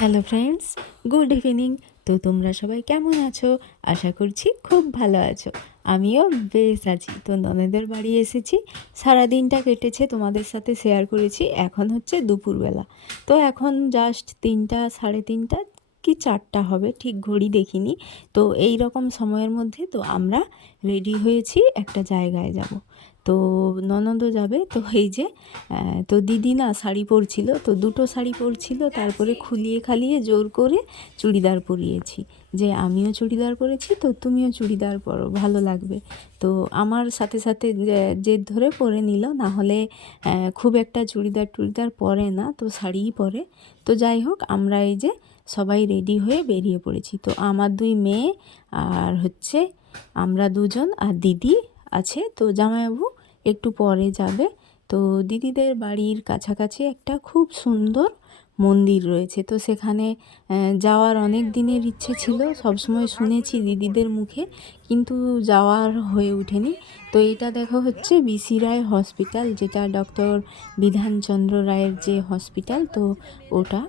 Hello friends, good evening. তো তোমরা সবাই কেমন আছো? আশা করছি খুব ভালো আছো। আমিও বেশ আছি। তো ননদের বাড়ি এসেছি, সারাদিনটা কেটেছে, তোমাদের সাথে শেয়ার করেছি। এখন হচ্ছে দুপুরবেলা। তো এখন জাস্ট 3টা, সাড়ে 3টা কি 4টা হবে, ঠিক ঘড়ি দেখিনি। তো এই রকম সময়ের মধ্যে তো আমরা রেডি হয়েছি, একটা জায়গায় যাব। তো ননদও যাবে। তো এই যে তো দিদি না শাড়ি পরছিল, তো দুটো শাড়ি পরছিল, তারপরে খুলিয়ে খালিয়ে জোর করে চুড়িদার পরিয়েছি যে আমিও চুড়িদার পরেছি, তো তুমিও চুড়িদার পরো, ভালো লাগবে। তো আমার সাথে সাথে জেদ ধরে পরে নিল, না হলে খুব একটা চুড়িদার টুড়িদার পরে না, তো শাড়িই পরে। তো যাই হোক, আমরা এই যে সবাই রেডি হয়ে বেরিয়ে পড়েছি। তো আমার 2 মেয়ে আর হচ্ছে আমরা দুজন, আর দিদি আছে। তো জামাইবাবু একটু পরে যাবে। তো দিদিদের বাড়ির কাছাকাছি একটা খুব সুন্দর মন্দির রয়েছে। তো সেখানে যাওয়ার অনেক দিনের ইচ্ছে ছিল, সবসময় শুনেছি দিদিদের মুখে, কিন্তু যাওয়ার হয়ে ওঠেনি। তো এটা দেখো হচ্ছে বিসি রায় হসপিটাল, যেটা ডক্টর বিধানচন্দ্র রায়ের যে হসপিটাল। তো ওটা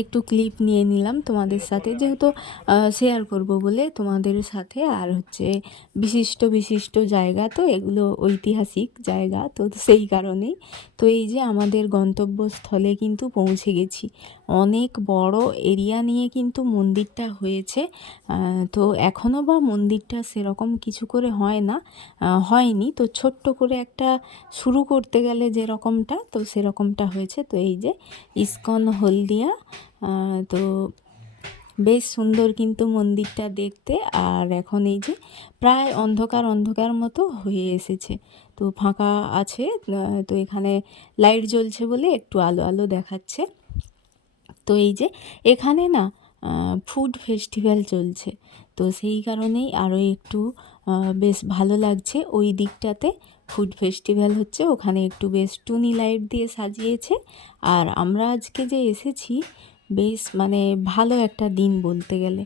একটু ক্লিপ নিয়ে নিলাম তোমাদের সাথে, যেহেতু শেয়ার করব বলে তোমাদের সাথে। আর হচ্ছে বিশিষ্ট বিশিষ্ট জায়গা, তো এগুলো ঐতিহাসিক জায়গা, তো সেই কারণেই। তো এই যে আমাদের গন্তব্যস্থলে কিন্তু পৌঁছে গেছি। অনেক বড় এরিয়া নিয়ে কিন্তু মন্দিরটা হয়েছে। তো এখনও বা মন্দিরটা সেরকম কিছু করে হয় না, হয়নি। তো ছোট্ট করে একটা শুরু করতে গেলে যেরকমটা, তো সেরকমটা হয়েছে। তো এই যে ইস্কন হলদিয়া, তো বেশ সুন্দর কিন্তু মন্দিরটা দেখতে। আর এখন এই যে প্রায় অন্ধকার অন্ধকার মতো হয়ে এসেছে, তো ফাঁকা আছে। তো এখানে লাইট জ্বলছে বলে একটু আলো আলো দেখাচ্ছে। তো এই যে এখানে না ফুড ফেস্টিভ্যাল চলছে, তো সেই কারণেই আরও একটু বেশ ভালো লাগছে। ওই দিকটাতে ফুড ফেস্টিভ্যাল হচ্ছে, ওখানে একটু বেশ টুনি লাইট দিয়ে সাজিয়েছে। আর আমরা আজকে যে এসেছি, বেশ মানে ভালো একটা দিন বলতে গেলে।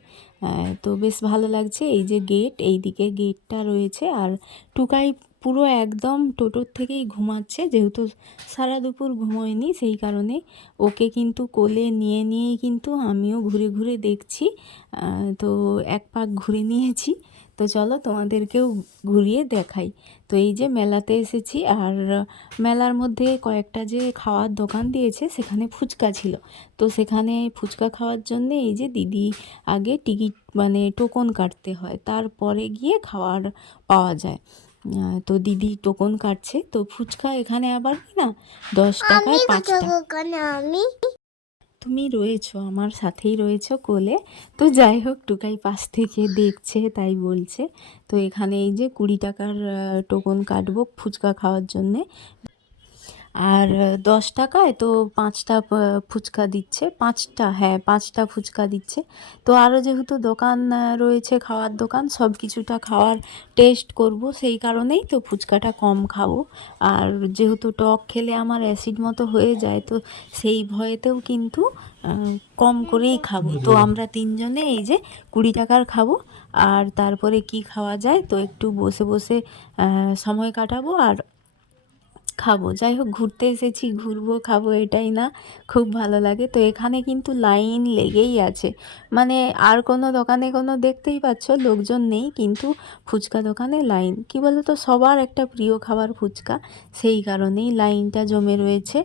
তো বেশ ভালো লাগছে। এই যে গেট, এই দিকে গেটটা রয়েছে। আর টুকাই পুরো একদম টোটোর থেকেই ঘুমাচ্ছে, যেহেতু সারা দুপুর ঘুমোয়নি, সেই কারণে ওকে কিন্তু কোলে নিয়ে নিয়েই কিন্তু আমিও ঘুরে ঘুরে দেখছি। তো এক পাক ঘুরে নিয়েছি। তো চলো তোমাদেরকেও ঘুরিয়ে দেখাই। তো এই যে মেলাতে এসেছি, আর মেলার মধ্যে কয়েকটা যে খাওয়ার দোকান দিয়েছে, সেখানে ফুচকা ছিল। তো সেখানে ফুচকা খাওয়ার জন্য এই যে দিদি আগে টিকিট মানে টোকন কাটতে হয়, তারপরে গিয়ে খাওয়ার পাওয়া যায়। তো দিদি টোকন কাটছে। তো ফুচকা এখানে আবার কি না 10 টাকায় 5টা। তুমি রয়েছো, আমার সাথেই রয়েছো কোলে। তো যাই হোক, টুকাই পাশ থেকে দেখছে, তাই বলছে। তো এখানে এই যে 20 টাকার টোকন কাটবো ফুচকা খাওয়ার জন্যে। আর 10 টাকায় তো 5টা ফুচকা দিচ্ছে, 5টা, হ্যাঁ 5টা ফুচকা দিচ্ছে। তো আরও যেহেতু দোকান রয়েছে, খাওয়ার দোকান, সব কিছুটা খাওয়ার টেস্ট করব, সেই কারণেই তো ফুচকাটা কম খাবো। আর যেহেতু টক খেলে আমার অ্যাসিড মতো হয়ে যায়, তো সেই ভয়েতেও কিন্তু কম করেই খাবো। তো আমরা 3জনে এই যে 20 টাকার খাবো। আর তারপরে কি খাওয়া যায়, তো একটু বসে বসে সময় কাটাবো আর খাবো। যাই হোক, ঘুরতে এসেছি, ঘুরবো খাবো, এটাই না খুব ভালো লাগে। তো এখানে কিন্তু লাইন লেগেই আছে, মানে আর কোনো দোকানে কোনো দেখতেই পাচ্ছ লোকজন নেই, কিন্তু ফুচকা দোকানে লাইন। কি বলো তো, সবার একটা প্রিয় খাবার ফুচকা, সেই কারণেই লাইনটা জমে রয়েছে।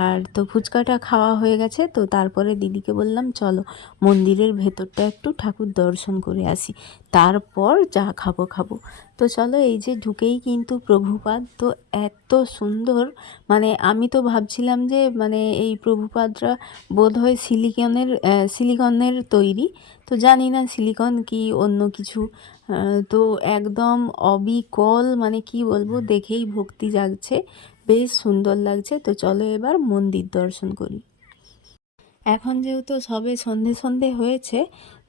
আর তো ফুচকাটা খাওয়া হয়ে গেছে। তো তারপরে দিদিকে বললাম চলো মন্দিরের ভেতরটা একটু ঠাকুর দর্শন করে আসি, তারপর যা খাবো খাবো। তো চলো, এই যে ঢুকেই কিন্তু প্রভুপাদ, তো এত সুন্দর, মানে আমি তো ভাবছিলাম যে মানে এই প্রভুপাদরা বোধহয় সিলিকনের তৈরি। তো জানি না সিলিকন কি অন্য কিছু। তো একদম অবিকল, মানে কি বলবো, দেখেই ভক্তি জাগছে, বেশ সুন্দর লাগছে। তো চলো এবার মন্দির দর্শন করি। এখন যেহেতু সবে সন্ধে সন্ধে হয়েছে,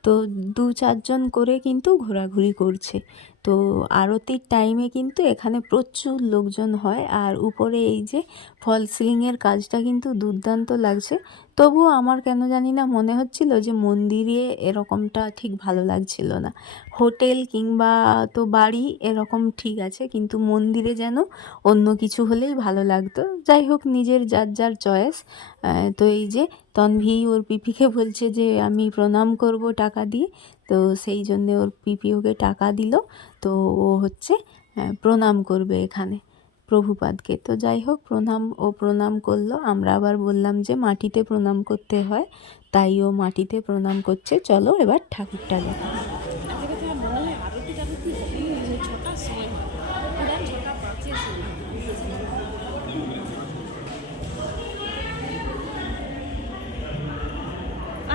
তো 2-4 জন করে কিন্তু ঘোরাঘুরি করছে। তো আরতির টাইমে কিন্তু এখানে প্রচুর লোকজন হয়। আর উপরে এই যে ফল সিলিংয়ের কাজটা কিন্তু দুর্দান্ত লাগছে। তবুও আমার কেন জানি না মনে হচ্ছিল যে মন্দিরে এরকমটা ঠিক ভালো লাগছিল না। হোটেল কিংবা তো বাড়ি এরকম ঠিক আছে, কিন্তু মন্দিরে যেন অন্য কিছু হলেই ভালো লাগতো। যাই হোক, নিজের যার যার চয়েস। তো এই যে তনভি ওর পিপিকে বলছে যে আমি প্রণাম করব টাকা দিয়ে, তো সেই জন্যে ওর পিপি ওকে টাকা দিল। তো ও হচ্ছে প্রণাম করবে এখানে প্রভুপাদকে। তো যাই হোক, প্রণাম করলো। আমরা আবার বললাম যে মাটিতে প্রণাম করতে হয়, তাই ও মাটিতে প্রণাম করছে। চলো এবার ঠাকুরটা দেখো।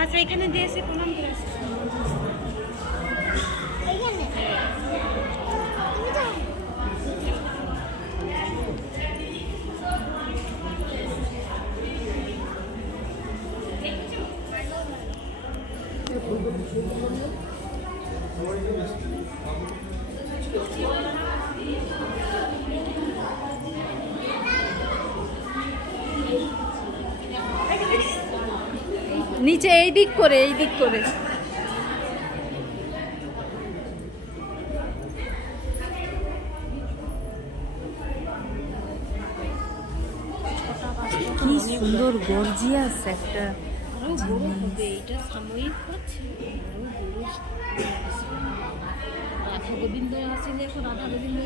আচ্ছা, এখানে দিয়ে এসে প্রণাম করে আসি। নিচে এই দিক করে, এই দিক করে। কি সুন্দর গর্জিয়াস একটা আরো বড় হবে, এটা সাময়িক হচ্ছে। রাধা গোবিন্দ আসলে এখন রাধা গোবিন্দ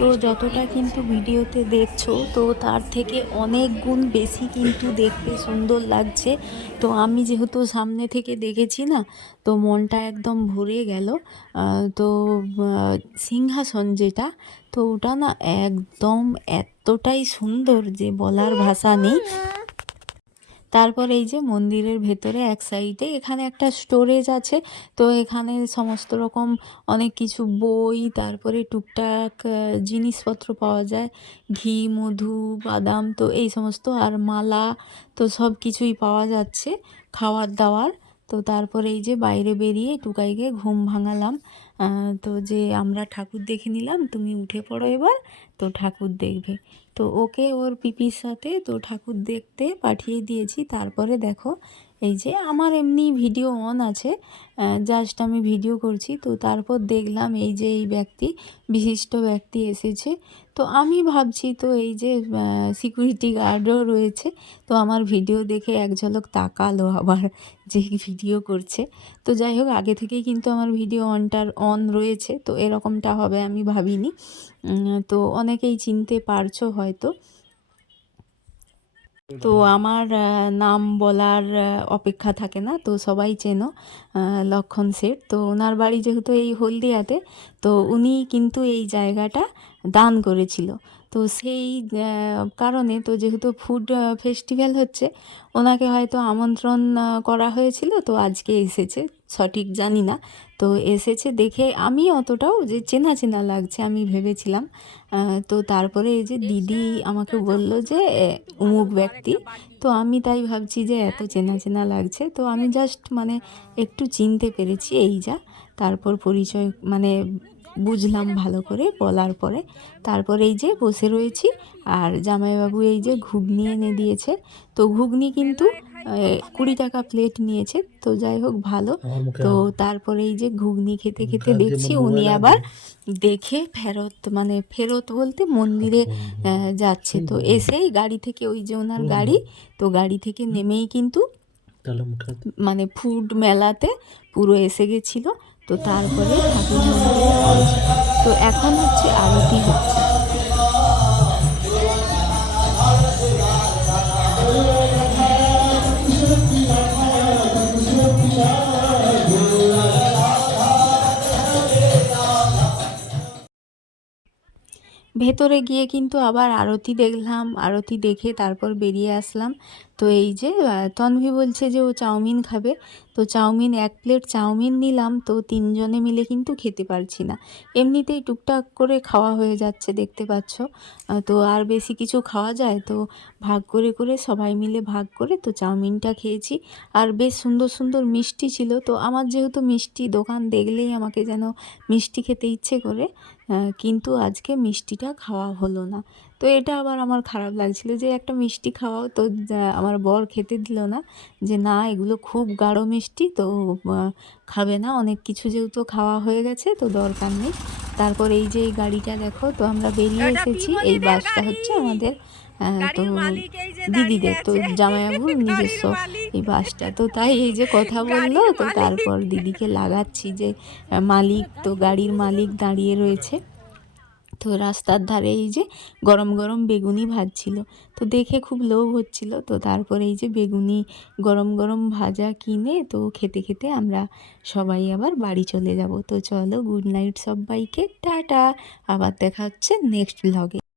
তো যতটা কিন্তু ভিডিওতে দেখছো, তো তার থেকে অনেক গুণ বেশি কিন্তু দেখতে সুন্দর লাগছে। তো আমি যেহেতু সামনে থেকে দেখেছি না, তো মনটা একদম ভরে গেল। তো সিংহাসন যেটা, তো ওটা না একদম এতটাই সুন্দর যে বলার ভাষা নেই। তারপর এই যে মন্দিরের ভেতরে এক সাইডে এখানে একটা স্টোরেজ আছে। তো এখানে সমস্ত রকম অনেক কিছু বই, তারপরে টুকটাক জিনিসপত্র পাওয়া যায়, ঘি, মধু, বাদাম, তো এই সমস্ত, আর মালা, তো সব কিছুই পাওয়া যাচ্ছে, খাওয়ার দাওয়ার। তো তারপরে এই যে বাইরে বেরিয়ে টুকাইকে ঘুম ভাঙালাম। তো যে আমরা ঠাকুর দেখে নিলাম, তুমি উঠে পড়ো এবার, তো ঠাকুর দেখবে। তো ওকে ওর পিপির সাথে তো ঠাকুর দেখতে পাঠিয়ে দিয়েছি। তারপরে দেখো এই যে আমার এমনি ভিডিও অন আছে, জাস্ট আমি ভিডিও করছি। তো তারপর দেখলাম এই যে এই বিশিষ্ট ব্যক্তি এসেছে। তো আমি ভাবছি তো এই যে সিকিউরিটি গার্ডও রয়েছে, তো আমার ভিডিও দেখে এক ঝলক তাকালো আবার যে ভিডিও করছে। তো যাই হোক, আগে থেকেই কিন্তু আমার ভিডিও অন রয়েছে, তো এরকমটা হবে আমি ভাবিনি। তো অনেকেই চিনতে পারছো হয়তো। তো আমার নাম বলার অপেক্ষা থাকে না, তো সবাই চেনো লক্ষণ শেঠ। তো ওনার বাড়ি যেহেতু এই হলদিয়াতে, তো উনি কিন্তু এই জায়গাটা দান করেছিল। তো সেই কারণে, তো যেহেতু ফুড ফেস্টিভ্যাল হচ্ছে, ওনাকে হয়তো আমন্ত্রণ করা হয়েছিল, তো আজকে এসেছে, সঠিক জানি না। তো এসেছে দেখে আমি অতটাও যে চেনা চেনা লাগছে আমি ভেবেছিলাম। তো তারপরে এই যে দিদি আমাকে বলল যে অমুক ব্যক্তি। তো আমি তাই ভাবছি যে এত চেনা চেনা লাগছে, তো আমি জাস্ট মানে একটু চিনতে পেরেছি এই যা। তারপর পরিচয় মানে বুঝলাম ভালো করে বলার পরে। তারপর এই যে বসে রয়েছি, আর জামাইবাবু এই যে ঘুগনি এনে দিয়েছে। তো ঘুগনি কিন্তু 20 টাকা প্লেট নিয়েছে। তো যাই হোক, ভালো। তো তারপরে এই যে ঘুগনি খেতে খেতে দেখছি উনি আবার দেখে ফেরত বলতে মন্দিরে যাচ্ছে। তো এসেই গাড়ি থেকে, ওই যে ওনার গাড়ি, তো গাড়ি থেকে নেমেই কিন্তু মানে ফুড মেলাতে পুরো এসে গেছিলো। তো তারপরে ঠাকুর মন্দিরে রয়েছে। তো এখন হচ্ছে আরতি হচ্ছে। ভেতরে গিয়ে কিন্তু আবার আরতি দেখলাম, আরতি দেখে তারপর বেরিয়ে আসলাম। তো এই যে তন্ভি বলছে যে ও চাউমিন খাবে, তো চাউমিন 1 প্লেট চাউমিন নিলাম, তো 3 জনে মিলে কিন্তু খেতে পারছি না। এমনিতেই টুকটাক করে খাওয়া হয়ে যাচ্ছে দেখতে পাচ্ছ। তো আর বেশি কিছু খাওয়া যায়, তো ভাগ করে করে সবাই মিলে ভাগ করে তো চাউমিনটা খেয়েছি। আর বেশ সুন্দর সুন্দর মিষ্টি ছিল, তো আমার যেহেতু মিষ্টি দোকান দেখলেই আমাকে যেন মিষ্টি খেতে ইচ্ছে করে, কিন্তু আজকে মিষ্টিটা খাওয়া হলো না। তো এটা আবার আমার খারাপ লাগছিল যে একটা মিষ্টি খাওয়াও, তো আমার বর খেতে দিল না, যে না এগুলো খুব গাঢ় মিষ্টি, তো খাবে না, অনেক কিছু যেহেতু খাওয়া হয়ে গেছে তো দরকার নেই। তারপর এই যে এই গাড়িটা দেখো, তো আমরা বেরিয়ে এসেছি, এই বাসটা হচ্ছে আমাদের তো দিদিদের, তো জামাইবাবুর নিজস্ব এই বাসটা, তো তাই এই যে কথা বললো, তো তারপর দিদিকে লাগাচ্ছি যে মালিক, তো গাড়ির মালিক দাঁড়িয়ে রয়েছে। তো রাস্তার ধারে এই যে গরম গরম বেগুনি ভাজছিল, তো দেখে খুব লোভ হচ্ছিল, তো তারপরে এই যে বেগুনি গরম গরম ভাজা কিনে তো খেতে খেতে আমরা সবাই আবার বাড়ি চলে যাব। তো চলো, গুড নাইট সবাইকে, টাটা, আবার দেখা হচ্ছে নেক্সট ব্লগে।